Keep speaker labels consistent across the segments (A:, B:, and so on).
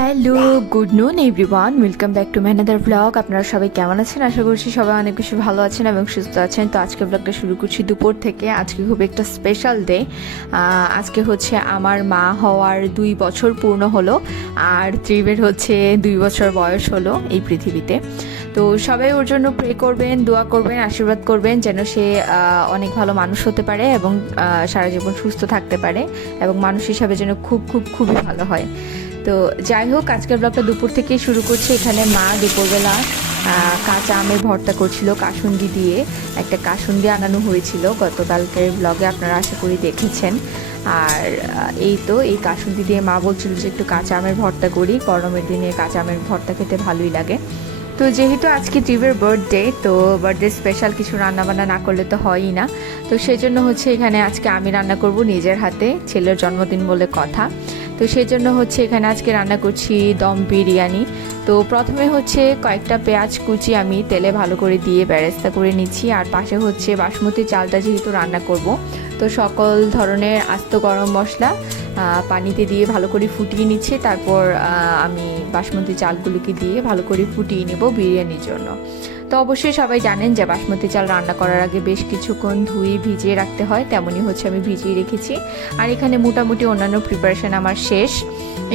A: Hello good noon everyone welcome back to ম্যানাদার blog আপনারা সবাই কেমন আছেন? আশা করছি সবাই অনেক বেশি ভালো আছেন এবং সুস্থ আছেন। তো আজকে ব্লগটা শুরু করছি দুপুর থেকে। আজকে খুব একটা স্পেশাল ডে আজকে হচ্ছে আমার মা হওয়ার দুই বছর পূর্ণ হলো আর ত্রিবের হচ্ছে দুই বছর বয়স হলো এই পৃথিবীতে। তো সবাই ওর জন্য প্রে করবেন, দোয়া করবেন, আশীর্বাদ করবেন যেন সে অনেক ভালো মানুষ হতে পারে এবং সারা জীবন সুস্থ থাকতে পারে এবং মানুষ হিসাবে যেন খুব খুব, খুবই ভালো হয়। তো যাই হোক, আজকের ব্লগটা দুপুর থেকেই শুরু করছে। এখানে মা দুপুরবেলা কাঁচা আমের ভর্তা করছিল কাসুন্দি দিয়ে। একটা কাসুন্দি আনানো হয়েছিল। গতকালকের ব্লগে আপনারা আশা করি দেখেছেন। আর এই তো, এই কাসুন্দি দিয়ে মা বলছিল যে একটু কাঁচা আমের ভর্তা করি। গরমের দিনে কাঁচা আমের ভর্তা খেতে ভালোই লাগে। তো যেহেতু আজকে টিভের বার্থডে তো বার্থডে স্পেশাল কিছু রান্না বান্না না করলে তো হয়ই না। তো সেই জন্য হচ্ছে এখানে আজকে আমি রান্না করব নিজের হাতে, ছেলের জন্মদিন বলে কথা। তো সেই জন্য হচ্ছে এখানে আজকে রান্না করছি দম বিরিয়ানি। তো প্রথমে হচ্ছে কয়েকটা পেঁয়াজ কুচি আমি তেলে ভালো করে দিয়ে ব্যারেস্তা করে নিচ্ছি, আর পাশে হচ্ছে বাসমতি চালটা যেহেতু রান্না করব, তো সকল ধরনের আস্ত গরম মশলা পানিতে দিয়ে ভালো করে ফুটিয়ে নিচ্ছি, তারপর আমি বাসমতি চালগুলোকে দিয়ে ভালো করে ফুটিয়ে নেব বিরিয়ানির জন্য। তো অবশ্যই সবাই জানেন যে বাসমতি চাল রান্না করার আগে বেশ কিছুক্ষণ ধুয়ে ভিজিয়ে রাখতে হয়, তেমনই হচ্ছে আমি ভিজিয়ে রেখেছি। আর এখানে মোটামুটি অন্যান্য প্রিপারেশান আমার শেষ।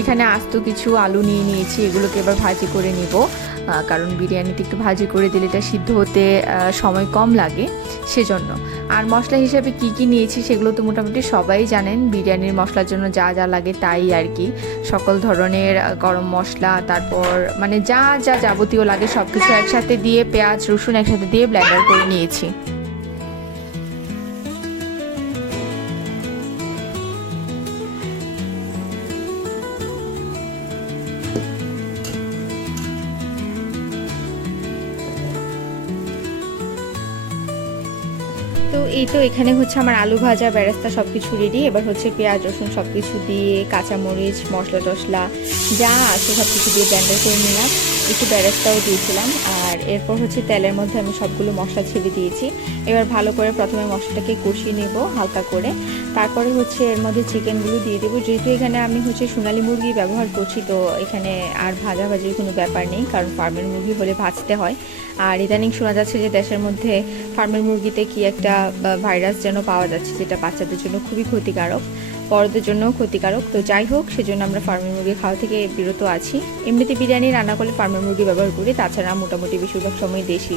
A: এখানে আস্ত কিছু আলু নিয়ে নিয়েছি, এগুলোকে এবার ভাজি করে নিব। কারণ বিরিয়ানিতে একটু ভাজি করে দিলে এটা সিদ্ধ হতে সময় কম লাগে সেজন্য। আর মশলা হিসাবে কি কি নিয়েছি সেগুলো তো মোটামুটি সবাই জানেন, বিরিয়ানির মশলার জন্য যা যা লাগে তাই আর কি। সকল ধরনের গরম মশলা, তারপর মানে যা যা যাবতীয় লাগে সব কিছু একসাথে দিয়ে পেঁয়াজ, রসুন একসাথে দিয়ে ব্লেন্ডার করে নিয়েছি। তো এই তো এখানে হচ্ছে আমার আলু ভাজা বেরাস্তা সব কিছু রেডি এবার হচ্ছে পেঁয়াজ, রসুন সব কিছু দিয়ে কাঁচামরিচ, মশলা টশলা যা আছে সব কিছু দিয়ে ব্যান্ডার করে নিলাম। একটু বেরাস্তাও দিয়েছিলাম, আর এরপর হচ্ছে তেলের মধ্যে আমি সবগুলো মশলা ছেড়ে দিয়েছি। এবার ভালো করে প্রথমে মশলাটাকে কষিয়ে নেব হালকা করে। তারপরে হচ্ছে এর মধ্যে চিকেনগুলো দিয়ে দেবো। যেহেতু এখানে আমি হচ্ছে সোনালী মুরগি ব্যবহার করছি, তো এখানে আর ভাজা ভাজির কোনো ব্যাপার নেই, কারণ ফার্মের মুরগি হলে ভাজতে হয়। আর ইদানিং শোনা যাচ্ছে যে দেশের মধ্যে ফার্মের মুরগিতে কি একটা ভাইরাস যেন পাওয়া যাচ্ছে, যেটা বাচ্চাদের জন্য খুবই ক্ষতিকারক, বড়দের জন্য ক্ষতিকারক। তো যাই হোক, সেজন্য আমরা ফার্মের মুরগি খাওয়া থেকে বিরত আছি। এমনিতে বিরিয়ানি রান্না করলে ফার্মের মুরগি ব্যবহার করি, তাছাড়া মোটামুটি বেশিরভাগ সময় দেশি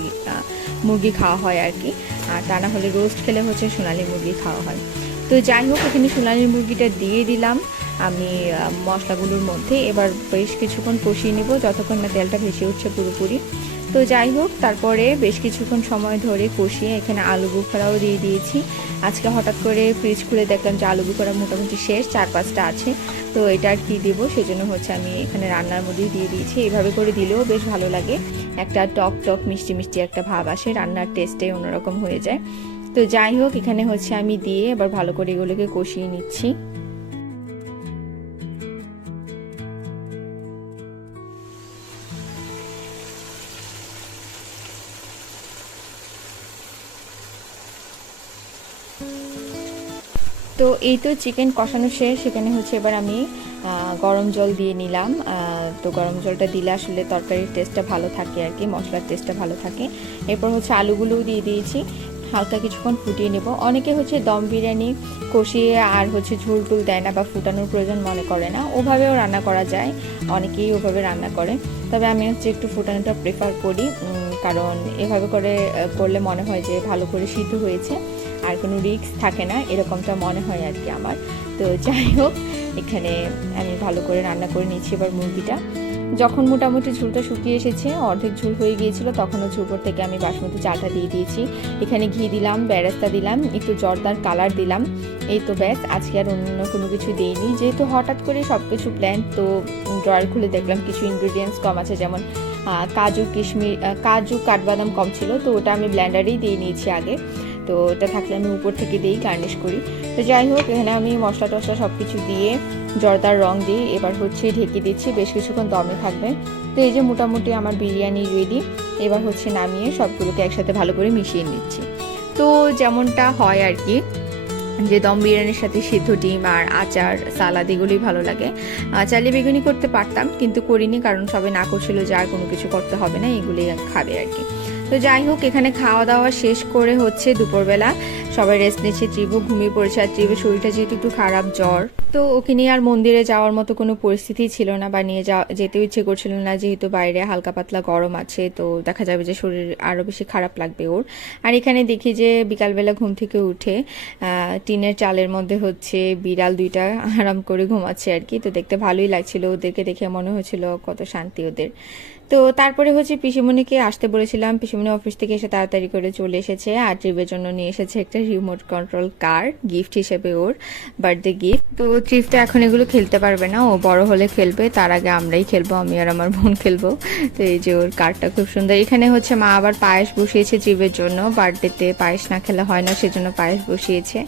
A: মুরগি খাওয়া হয় আর কি। আর তা না হলে রোস্ট খেলে হচ্ছে সোনালি মুরগি খাওয়া হয়। তো যাই হোক, এখানে সোনালী মুরগিটা দিয়ে দিলাম। আমি মশলাগুলোর মধ্যে এবার বেশ কিছুক্ষণ কষিয়ে নেব, যতক্ষণ না তেলটা ভেসে উঠছে পুরোপুরি। তো যাই হোক, তারপরে বেশ কিছুক্ষণ সময় ধরে কষিয়ে এখানে আলু বুখারাও দিয়ে দিয়েছি। আজকে হঠাৎ করে ফ্রিজ খুলে দেখলাম যে আলু বুখারা মোটামুটি শেষ, চার পাঁচটা আছে। তো এটা আর কি দেবো, সেজন্য হচ্ছে আমি এখানে রান্নার মধ্যেই দিয়ে দিয়েছি। এইভাবে করে দিলেও বেশ ভালো লাগে। একটা টক টক মিষ্টি মিষ্টি একটা ভাব আসে, রান্নার টেস্টে অন্যরকম হয়ে যায়। তো যাই হোক, এখানে হচ্ছে আমি দিয়ে এবার ভালো করে এগুলোকে কষিয়ে নিচ্ছি। তো এই তো চিকেন কষানো শেষ সেখানে হচ্ছে এবার আমি গরম জল দিয়ে নিলাম। তো গরম জলটা দিলে আসলে তরকারির টেস্টটা ভালো থাকে আর কি, মশলার টেস্টটা ভালো থাকে। এরপর হচ্ছে আলুগুলোও দিয়ে দিয়েছি। হালকা কিছুক্ষণ ফুটিয়ে নেব। অনেকে হচ্ছে দম বিরিয়ানি কষিয়ে আর হচ্ছে ঝোল টুল দেয় না বা ফুটানোর প্রয়োজন মনে করে না। ওভাবেও রান্না করা যায়। অনেকেই ওভাবে রান্না করে। তবে আমি হচ্ছে একটু ফুটানোটা প্রেফার করি। কারণ এভাবে করে করলে মনে হয় যে ভালো করে সিদ্ধ হয়েছে। আর কোনো রিস্ক থাকে না। এরকমটা মনে হয় আর কি আমার। তো যাই হোক, এখানে আমি ভালো করে রান্না করে নিচ্ছি এবার মুরগিটা। যখন মোটামুটি ঝুলটা শুকিয়ে এসেছে, অর্ধেক ঝুল হয়ে গিয়েছিল তখন হচ্ছে উপর থেকে আমি বাসমতি চালটা দিয়ে দিয়েছি। এখানে ঘি দিলাম বেরেস্তা দিলাম, একটু জর্দার কালার দিলাম। এই তো ব্যাস, আজকে আর অন্য কোনো কিছু দিইনি। যেহেতু হঠাৎ করে সব কিছু প্ল্যান তো ড্রয়ার খুলে দেখলাম কিছু ইনগ্রিডিয়েন্টস কম আছে, যেমন কাজু কিশমিশ কাজু কাঠবাদাম কম ছিল, তো ওটা আমি ব্ল্যান্ডারেই দিয়ে নিয়েছি আগে। তো ওটা থাকলে আমি উপর থেকে দিয়েই গার্নিশ করি। তো যাই হোক, এখানে আমি মশলা টশলা সব কিছু দিয়ে জর্দার রং দিয়ে এবার হচ্ছে ঢেকে দিচ্ছি, বেশ কিছুক্ষণ দমে থাকবে। তো এই যে মোটামুটি আমার বিরিয়ানি রেডি এবার হচ্ছে নামিয়ে সবগুলোকে একসাথে ভালো করে মিশিয়ে নিচ্ছি। তো যেমনটা হয় আর কি, যে দম বিরিয়ানির সাথে সিদ্ধ ডিম আর আচার, সালাদ, এগুলোই ভালো লাগে। চাইলে বেগুনি করতে পারতাম, কিন্তু করিনি কারণ সবাই না করছিল যে আর কোনো কিছু করতে হবে না, এগুলোই খাবে আর কি। তো যাই হোক, এখানে খাওয়া দাওয়া শেষ করে হচ্ছে দুপুরবেলা। সবাই রেস্ট নিচ্ছে, ত্রিভু ঘুমিয়ে পড়েছে। আর ত্রিভুর শরীরটা যেহেতু একটু খারাপ, জ্বর। তো ওকে নিয়ে আর মন্দিরে যাওয়ার মতো কোনো পরিস্থিতি ছিল না বা নিয়ে যাওয়া, যেতেও ইচ্ছে করছিল না। যেহেতু বাইরে হালকা পাতলা গরম আছে, তো দেখা যাবে যে শরীর আরও বেশি খারাপ লাগবে ওর। আর এখানে দেখি যে বিকালবেলা ঘুম থেকে উঠে টিনের চালের মধ্যে হচ্ছে বিড়াল দুইটা আরাম করে ঘুমাচ্ছে আর কি। তো দেখতে ভালোই লাগছিল। ওদেরকে দেখে মনে হচ্ছিল কত শান্তি ওদের। তো তারপরে হচ্ছে পিসিমণিকে আসতে বলেছিলাম। পিসিমণি অফিস থেকে এসে তাড়াতাড়ি করে চলে এসেছে আর ট্রিপের জন্য নিয়ে এসেছে একটা রিমোট কন্ট্রোল কার গিফট হিসেবে ওর বার্থডে গিফট তো ট্রিপ তো এখন এগুলো খেলতে পারবে না, ও বড় হলে খেলবে, তার আগে আমরাই খেলব, আমি আর আমার বোন খেলব। তো এই যে ওর কারটা খুব সুন্দর। এখানে হচ্ছে মা আবার পায়েস বসিয়েছে ট্রিপের জন্য বার্থডেতে পায়েস না খেলে হয় না, সেজন্য পায়েস বসিয়েছে।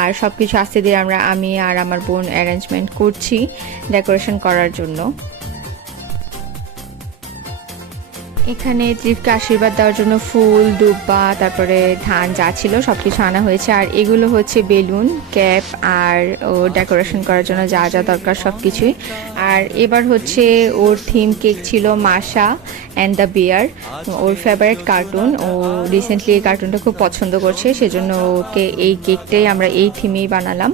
A: আর সব কিছু আস্তে দিয়ে আমরা, আমি আর আমার বোন অ্যারেঞ্জমেন্ট করছি ডেকোরেশন করার জন্য। এখানে ত্রিপকে আশীর্বাদ দেওয়ার জন্য ফুল, দুব্বা, তারপরে ধান যা ছিল সব কিছু আনা হয়েছে। আর এগুলো হচ্ছে বেলুন, ক্যাপ আর ও ডেকোরেশন করার জন্য যা যা দরকার সব কিছুই আর এবার হচ্ছে ওর থিম কেক ছিল মাসা অ্যান্ড দ্য বিয়ার ওর ফেভারিট কার্টুন ও রিসেন্টলি এই কার্টুনটা খুব পছন্দ করছে, সেজন্য ওকে এই কেকটাই আমরা এই থিমেই বানালাম।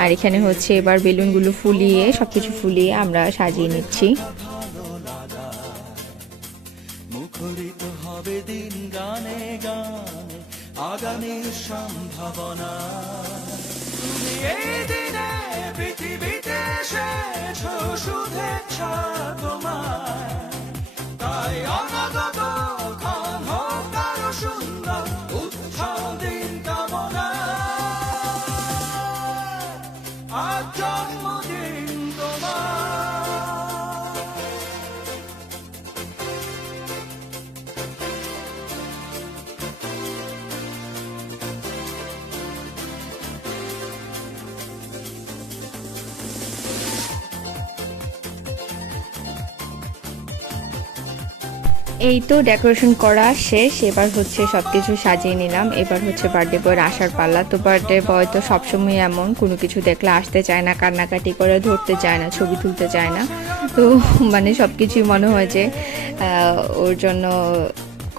A: আর এখানে হচ্ছে এবার বেলুনগুলো ফুলিয়ে সব কিছু ফুলিয়ে আমরা সাজিয়ে নিচ্ছি।
B: হবে দিন গানে গানে আগামী সম্ভাবনা। তুমি এই
A: এই তো ডেকোরেশন করা শেষ, এবার হচ্ছে সবকিছু সাজিয়ে নিলাম। এবার হচ্ছে বার্থডে বয়ের আসার পাল্লা তো বার্থডে বয় তো সবসময় এমন, কোনো কিছু দেখলে আসতে চায় না, কান্নাকাটি করে, ধরতে চায় না, ছবি তুলতে চায় না। তো মানে সব কিছুই মনে হয় যে ওর জন্য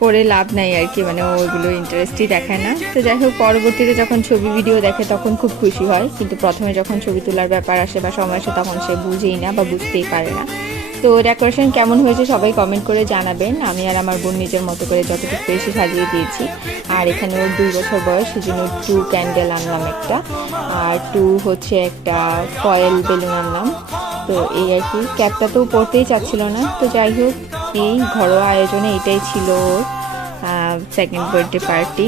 A: করে লাভ নাই আর কি মানে ওইগুলো ইন্টারেস্টই দেখায় না। তো যাই হোক, পরবর্তীতে যখন ছবি ভিডিও দেখে তখন খুব খুশি হয়। কিন্তু প্রথমে যখন ছবি তোলার ব্যাপার আসে বা সময় আসে, তখন সে বুঝেই না বা বুঝতেই পারে না। তো ডেকোরেশন কেমন হয়েছে সবাই কমেন্ট করে জানাবেন। আমি আর আমার বোন নিজের মতো করে যতটুকু পেয়েছি সাজিয়ে দিয়েছি। আর এখানে ওর দুই বছর বয়স সেই জন্য টু ক্যান্ডেল আনলাম একটা। আর টু হচ্ছে একটা ফয়েল বেলুন আনলাম। তো এই আর কি ক্যাপটা তো পড়তেই চাচ্ছিল না। তো যাই হোক, এই ঘরোয়া আয়োজনে এটাই ছিল ওর সেকেন্ড বার্থডে পার্টি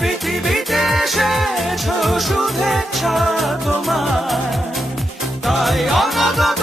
B: পৃথিবীতে এসেছ শুভেচ্ছা তোমার। তাই অনাগত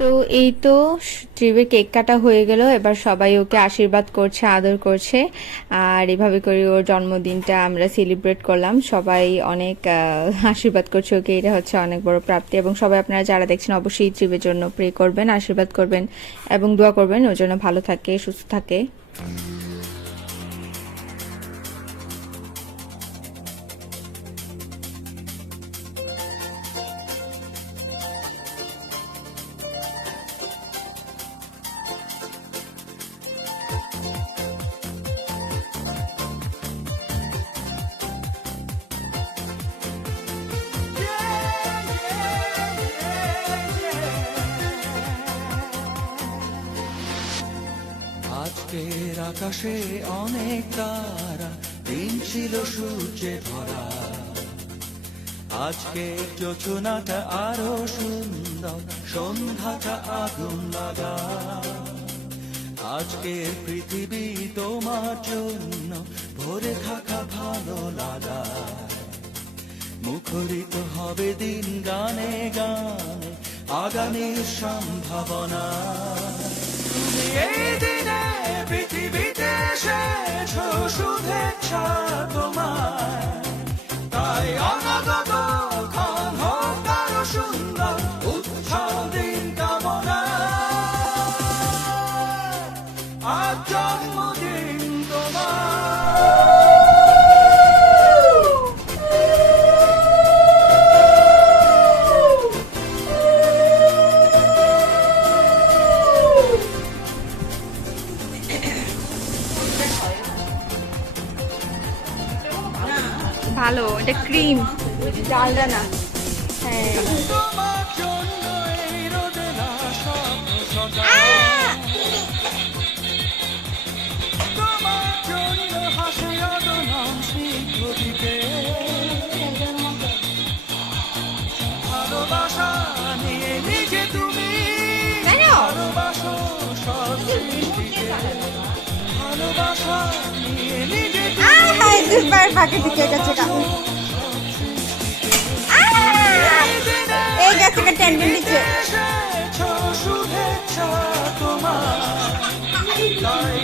A: তো এই তো ট্রিপে কেক কাটা হয়ে গেল। এবার সবাই ওকে আশীর্বাদ করছে, আদর করছে। আর এভাবে করে ওর জন্মদিনটা আমরা সেলিব্রেট করলাম। সবাই অনেক আশীর্বাদ করছে ওকে। এটা হচ্ছে অনেক বড় প্রাপ্তি। এবং সবাই আপনারা যারা দেখছেন, অবশ্যই ট্রিপের জন্য প্রে করবেন, আশীর্বাদ করবেন এবং দোয়া করবেন। ওর জন্য ভালো থাকে, সুস্থ থাকে।
B: আকাশে অনেক তারা, দিন ছিল সূর্যে ভরা। আজকের যোচনাটা আরও সুন্দর, সন্ধ্যাটা আগুন লাগা। আজকের পৃথিবী তোমার জন্য, ভরে থাকা ভালো লাগা। মুখরিত হবে দিন গানে গানে, আগামীর সম্ভাবনা। এই দিনে পৃথিবীতে এসেছ শুভেচ্ছা তোমায়। তাই অনাগত
A: ডালডা না। হ্যাঁ
B: তোমার জন্য এই রোদেলা স্বপ্ন
C: গা টেন্ডেন দিচ্ছে।
B: এসেছ শুভেচ্ছা তোমার তাই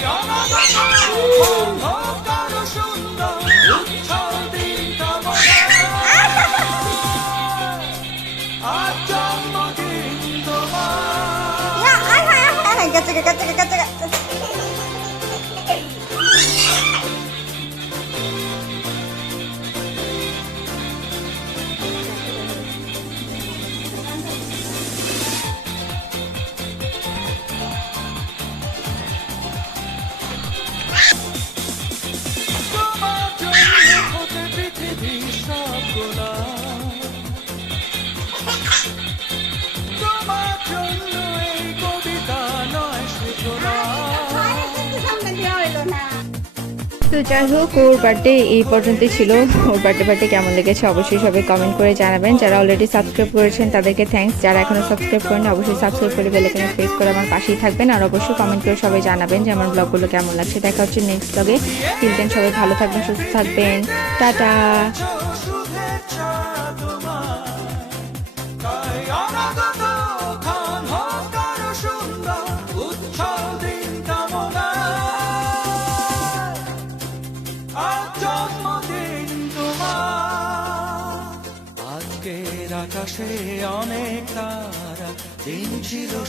A: যাই হোক, ওর বার্থডে এই পর্যন্তই ছিল। ওর বার্থডে বার্থডে কেমন লেগেছে অবশ্যই সবাই কমেন্ট করে জানাবেন। যারা অলরেডি সাবস্ক্রাইব করেছেন, তাদেরকে থ্যাংকস যারা এখনও সাবস্ক্রাইব করেন অবশ্যই সাবস্ক্রাইব করে এখানে প্রেস করে আমার পাশেই থাকবেন। আর অবশ্যই কমেন্ট করে সবাই জানাবেন যে আমার ব্লগগুলো কেমন লাগছে। দেখা হচ্ছে নেক্সট ব্লগে তিনজন সবাই ভালো থাকবেন, সুস্থ থাকবেন। টাটা!
B: আজকের